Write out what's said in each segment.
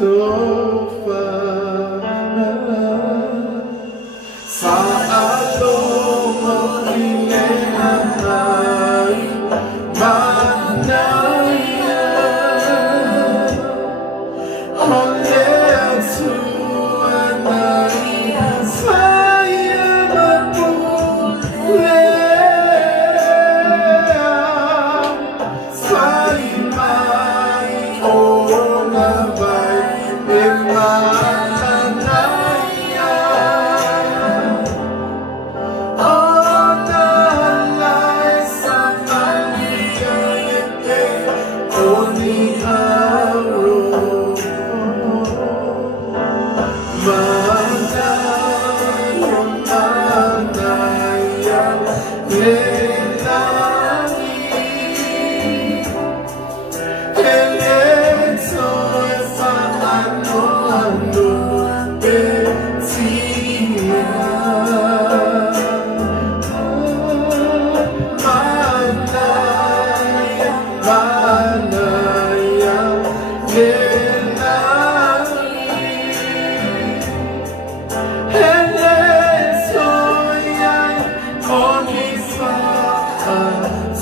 so far.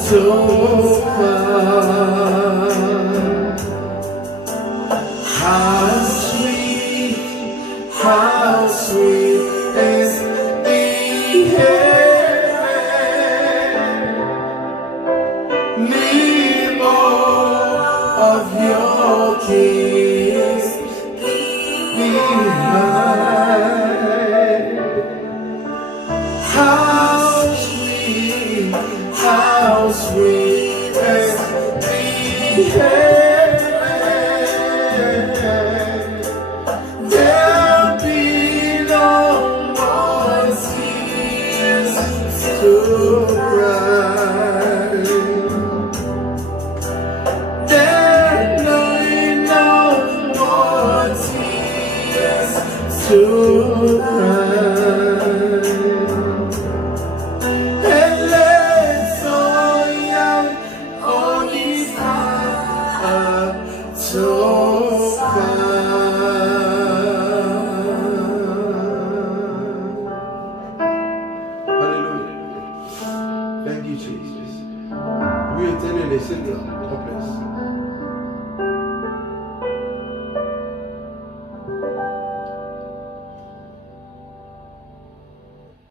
So far, how sweet is the heaven. Need more of your kiss behind. How sweet is the heaven. There'll be no more tears to cry. There'll be no more tears to cry. So far. Hallelujah. Thank you, Jesus. We are telling the Seigneur, God bless.